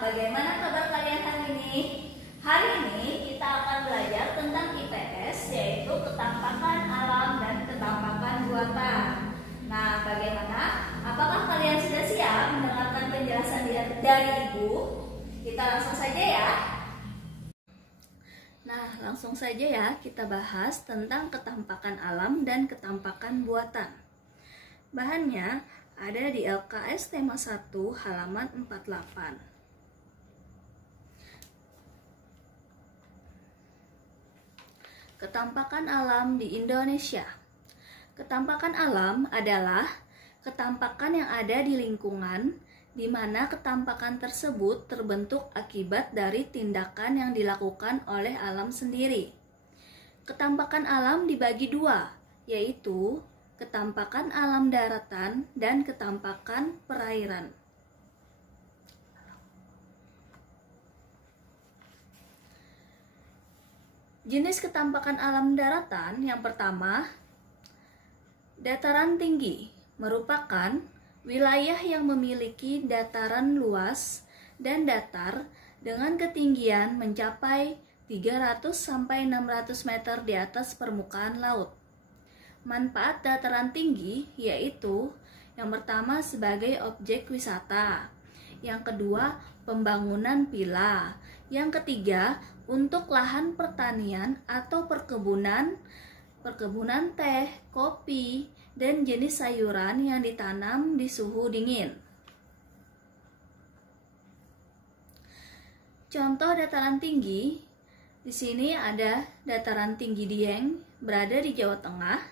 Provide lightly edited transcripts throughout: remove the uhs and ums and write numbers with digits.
Bagaimana kabar kalian hari ini? Hari ini kita akan belajar tentang IPS, yaitu ketampakan alam dan ketampakan buatan. Nah, bagaimana? Apakah kalian sudah siap mendengarkan penjelasan dari Ibu? Kita langsung saja ya. Nah, langsung saja ya kita bahas tentang ketampakan alam dan ketampakan buatan. Bahannya ada di LKS tema 1 halaman 48. Ketampakan alam di Indonesia. Ketampakan alam adalah ketampakan yang ada di lingkungan di mana ketampakan tersebut terbentuk akibat dari tindakan yang dilakukan oleh alam sendiri. Ketampakan alam dibagi dua, yaitu ketampakan alam daratan dan ketampakan perairan. Jenis ketampakan alam daratan yang pertama, dataran tinggi merupakan wilayah yang memiliki dataran luas dan datar dengan ketinggian mencapai 300 sampai 600 meter di atas permukaan laut. Manfaat dataran tinggi yaitu yang pertama sebagai objek wisata, yang kedua pembangunan villa, yang ketiga untuk lahan pertanian atau perkebunan teh, kopi, dan jenis sayuran yang ditanam di suhu dingin. Contoh dataran tinggi, di sini ada dataran tinggi Dieng berada di Jawa Tengah,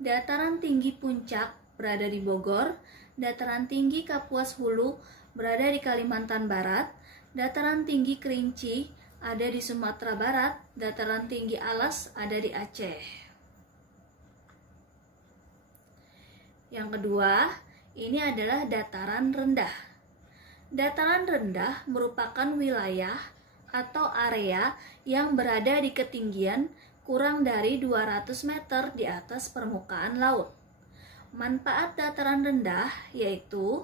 dataran tinggi Puncak berada di Bogor, dataran tinggi Kapuas Hulu berada di Kalimantan Barat, dataran tinggi Kerinci ada di Sumatera Barat, dataran tinggi Alas ada di Aceh. Yang kedua, ini adalah dataran rendah. Dataran rendah merupakan wilayah atau area yang berada di ketinggian kurang dari 200 meter di atas permukaan laut. Manfaat dataran rendah yaitu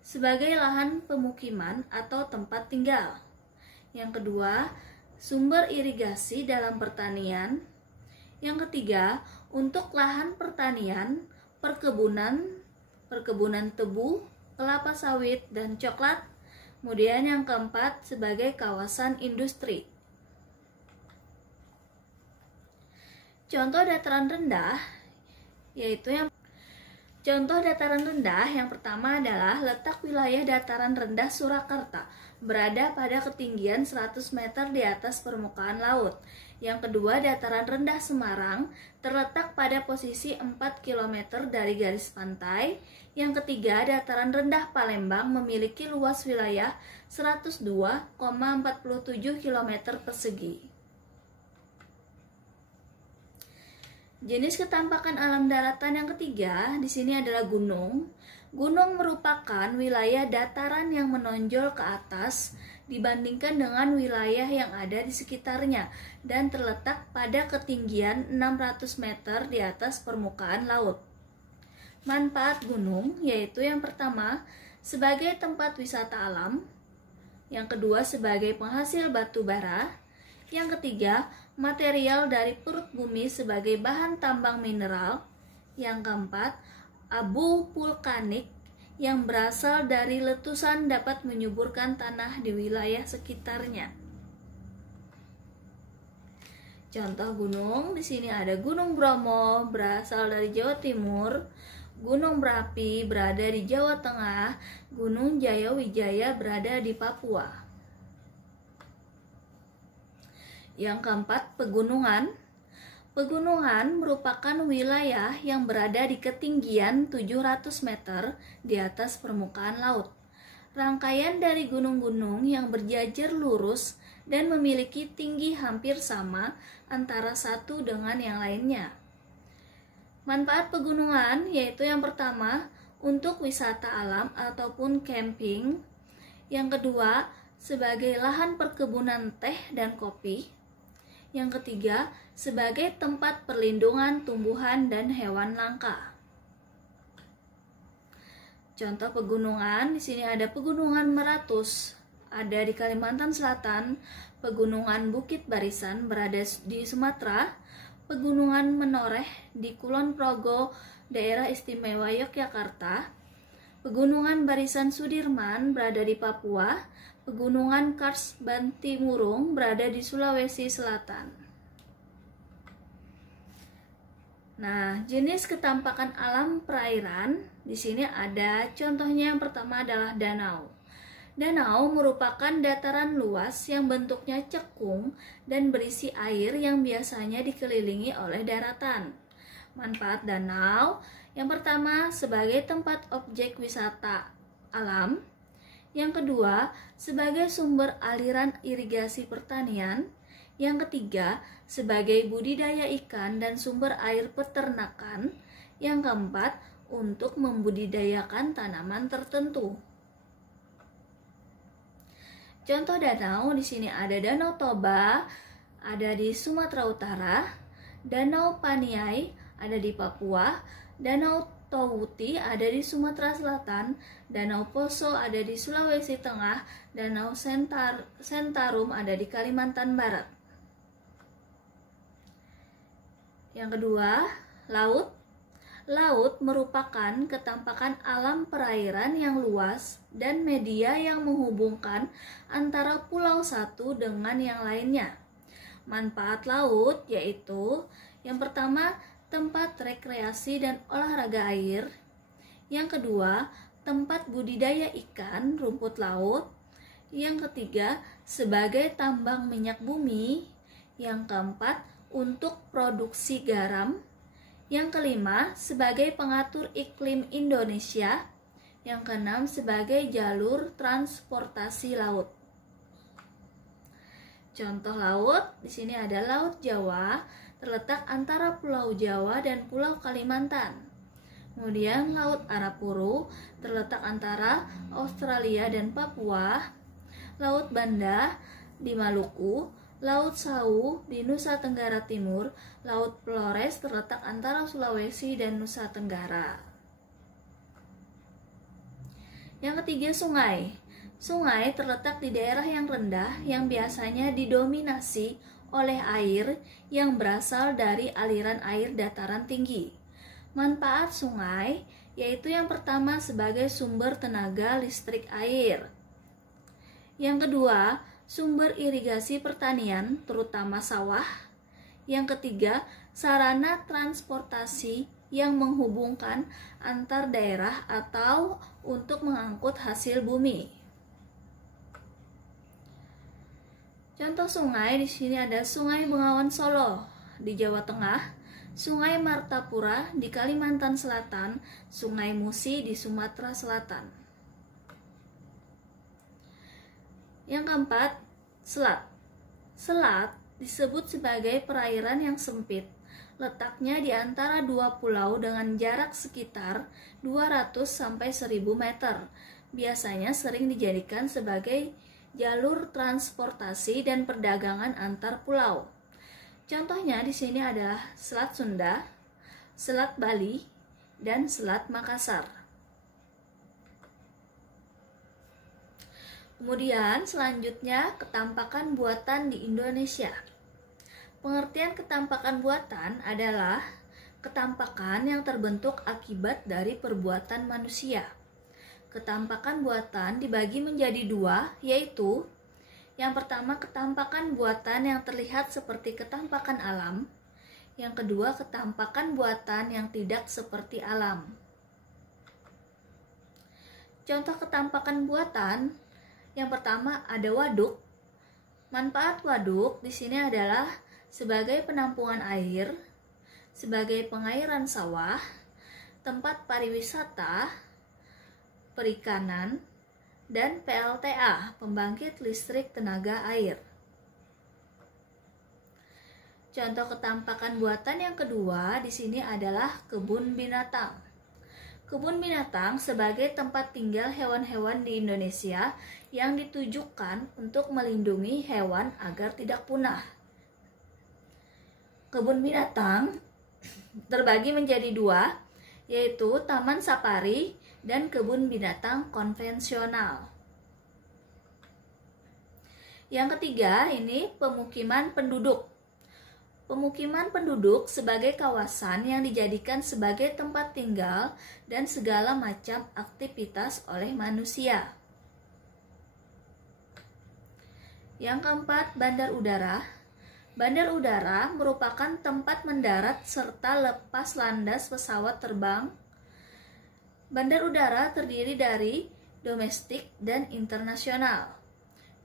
sebagai lahan pemukiman atau tempat tinggal. Yang kedua, sumber irigasi dalam pertanian. Yang ketiga, untuk lahan pertanian, perkebunan tebu, kelapa sawit, dan coklat. Kemudian yang keempat, sebagai kawasan industri. Contoh dataran rendah Contoh dataran rendah yang pertama adalah letak wilayah dataran rendah Surakarta, berada pada ketinggian 100 meter di atas permukaan laut. Yang kedua, dataran rendah Semarang, terletak pada posisi 4 km dari garis pantai. Yang ketiga, dataran rendah Palembang memiliki luas wilayah 102,47 km persegi. Jenis ketampakan alam daratan yang ketiga di sini adalah gunung. Gunung merupakan wilayah dataran yang menonjol ke atas dibandingkan dengan wilayah yang ada di sekitarnya dan terletak pada ketinggian 600 meter di atas permukaan laut. Manfaat gunung yaitu yang pertama sebagai tempat wisata alam, yang kedua sebagai penghasil batu bara, yang ketiga material dari perut bumi sebagai bahan tambang mineral, yang keempat abu vulkanik yang berasal dari letusan dapat menyuburkan tanah di wilayah sekitarnya. Contoh gunung di sini ada Gunung Bromo berasal dari Jawa Timur, Gunung Merapi berada di Jawa Tengah, Gunung Jayawijaya berada di Papua. Yang keempat, pegunungan. Pegunungan merupakan wilayah yang berada di ketinggian 700 meter di atas permukaan laut. Rangkaian dari gunung-gunung yang berjajar lurus dan memiliki tinggi hampir sama antara satu dengan yang lainnya. Manfaat pegunungan yaitu yang pertama, untuk wisata alam ataupun camping. Yang kedua, sebagai lahan perkebunan teh dan kopi. Yang ketiga, sebagai tempat perlindungan tumbuhan dan hewan langka. Contoh pegunungan, di sini ada Pegunungan Meratus ada di Kalimantan Selatan, Pegunungan Bukit Barisan berada di Sumatera, Pegunungan Menoreh di Kulon Progo, Daerah Istimewa Yogyakarta, Pegunungan Barisan Sudirman berada di Papua, Pegunungan Kars Bantimurung berada di Sulawesi Selatan. Nah, jenis ketampakan alam perairan di sini ada contohnya. Yang pertama adalah danau. Danau merupakan dataran luas yang bentuknya cekung dan berisi air yang biasanya dikelilingi oleh daratan. Manfaat danau yang pertama sebagai tempat objek wisata alam, yang kedua sebagai sumber aliran irigasi pertanian, yang ketiga sebagai budidaya ikan dan sumber air peternakan, yang keempat untuk membudidayakan tanaman tertentu. Contoh danau di sini ada Danau Toba, ada di Sumatera Utara, Danau Paniai ada di Papua, Danau Towuti ada di Sumatera Selatan, Danau Poso ada di Sulawesi Tengah, Danau Sentarum ada di Kalimantan Barat. Yang kedua, laut. Laut merupakan ketampakan alam perairan yang luas dan media yang menghubungkan antara pulau satu dengan yang lainnya. Manfaat laut yaitu yang pertama, tempat rekreasi dan olahraga air. Yang kedua, tempat budidaya ikan, rumput laut. Yang ketiga, sebagai tambang minyak bumi. Yang keempat, untuk produksi garam. Yang kelima, sebagai pengatur iklim Indonesia. Yang keenam, sebagai jalur transportasi laut. Contoh laut, di sini ada Laut Jawa, terletak antara Pulau Jawa dan Pulau Kalimantan. Kemudian Laut Arafuru, terletak antara Australia dan Papua. Laut Banda di Maluku, Laut Sau di Nusa Tenggara Timur, Laut Flores terletak antara Sulawesi dan Nusa Tenggara. Yang ketiga, sungai. Sungai terletak di daerah yang rendah yang biasanya didominasi oleh air yang berasal dari aliran air dataran tinggi. Manfaat sungai yaitu yang pertama sebagai sumber tenaga listrik air. Yang kedua, sumber irigasi pertanian, terutama sawah. Yang ketiga, sarana transportasi yang menghubungkan antar daerah atau untuk mengangkut hasil bumi. Contoh sungai di sini ada Sungai Bengawan Solo di Jawa Tengah, Sungai Martapura di Kalimantan Selatan, Sungai Musi di Sumatera Selatan. Yang keempat, selat. Selat disebut sebagai perairan yang sempit. Letaknya di antara dua pulau dengan jarak sekitar 200 sampai 1000 meter. Biasanya sering dijadikan sebagai jalur transportasi dan perdagangan antar pulau. Contohnya di sini adalah Selat Sunda, Selat Bali, dan Selat Makassar. Kemudian selanjutnya ketampakan buatan di Indonesia. Pengertian ketampakan buatan adalah ketampakan yang terbentuk akibat dari perbuatan manusia. Ketampakan buatan dibagi menjadi dua, yaitu yang pertama ketampakan buatan yang terlihat seperti ketampakan alam. Yang kedua ketampakan buatan yang tidak seperti alam. Contoh ketampakan buatan yang pertama ada waduk. Manfaat waduk di sini adalah sebagai penampungan air, sebagai pengairan sawah, tempat pariwisata, perikanan, dan PLTA, pembangkit listrik tenaga air. Contoh ketampakan buatan yang kedua di sini adalah kebun binatang. Kebun binatang sebagai tempat tinggal hewan-hewan di Indonesia yang ditujukan untuk melindungi hewan agar tidak punah. Kebun binatang terbagi menjadi dua, yaitu taman safari dan kebun binatang konvensional. Yang ketiga, ini pemukiman penduduk. Pemukiman penduduk sebagai kawasan yang dijadikan sebagai tempat tinggal dan segala macam aktivitas oleh manusia. Yang keempat, bandar udara. Bandar udara merupakan tempat mendarat serta lepas landas pesawat terbang. Bandar udara terdiri dari domestik dan internasional.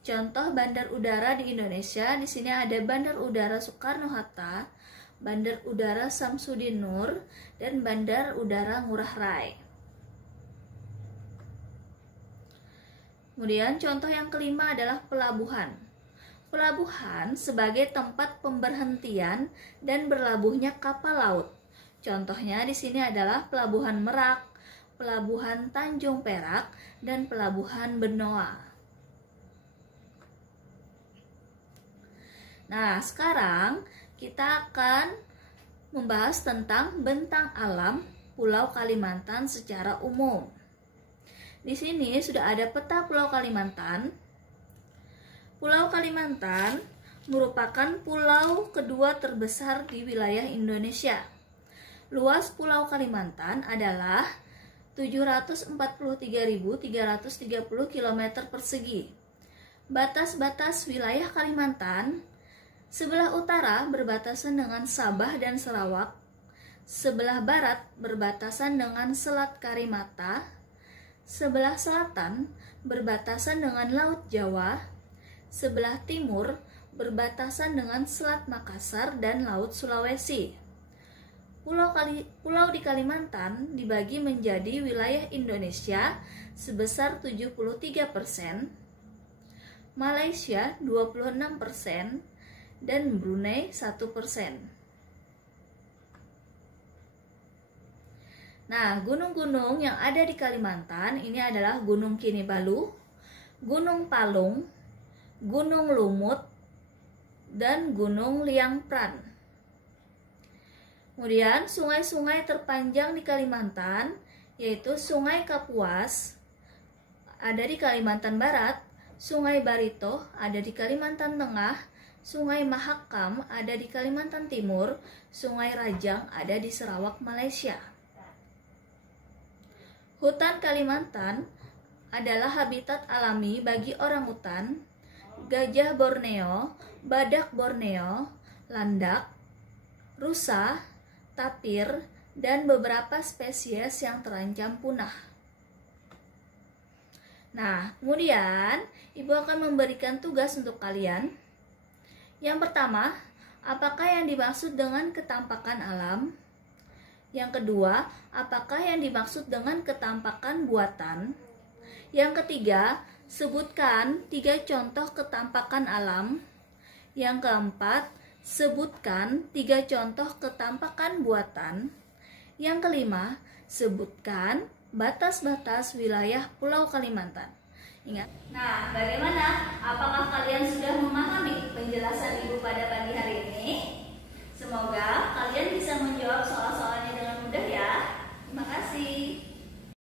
Contoh bandar udara di Indonesia, di sini ada Bandar Udara Soekarno-Hatta, Bandar Udara Samsudin Nur, dan Bandar Udara Ngurah Rai. Kemudian contoh yang kelima adalah pelabuhan. Pelabuhan sebagai tempat pemberhentian dan berlabuhnya kapal laut. Contohnya di sini adalah Pelabuhan Merak, Pelabuhan Tanjung Perak, dan Pelabuhan Benoa. Nah, sekarang kita akan membahas tentang bentang alam Pulau Kalimantan secara umum. Di sini sudah ada peta Pulau Kalimantan. Pulau Kalimantan merupakan pulau kedua terbesar di wilayah Indonesia. Luas Pulau Kalimantan adalah 743.330 km persegi. Batas-batas wilayah Kalimantan: sebelah utara berbatasan dengan Sabah dan Sarawak, sebelah barat berbatasan dengan Selat Karimata, sebelah selatan berbatasan dengan Laut Jawa, sebelah timur berbatasan dengan Selat Makassar dan Laut Sulawesi. Pulau di Kalimantan dibagi menjadi wilayah Indonesia sebesar 73%, Malaysia 26%, dan Brunei 1%. Nah, gunung-gunung yang ada di Kalimantan ini adalah Gunung Kinibalu, Gunung Palung, Gunung Lumut, dan Gunung Liang Pran. Kemudian sungai-sungai terpanjang di Kalimantan yaitu Sungai Kapuas ada di Kalimantan Barat, Sungai Barito ada di Kalimantan Tengah, Sungai Mahakam ada di Kalimantan Timur, Sungai Rajang ada di Sarawak, Malaysia. Hutan Kalimantan adalah habitat alami bagi orangutan, gajah Borneo, badak Borneo, landak, rusa, tapir, dan beberapa spesies yang terancam punah. Nah, kemudian Ibu akan memberikan tugas untuk kalian. Yang pertama, apakah yang dimaksud dengan ketampakan alam? Yang kedua, apakah yang dimaksud dengan ketampakan buatan? Yang ketiga, sebutkan 3 contoh ketampakan alam. Yang keempat, sebutkan 3 contoh ketampakan buatan. Yang kelima, sebutkan batas-batas wilayah Pulau Kalimantan. Ingat. Nah, bagaimana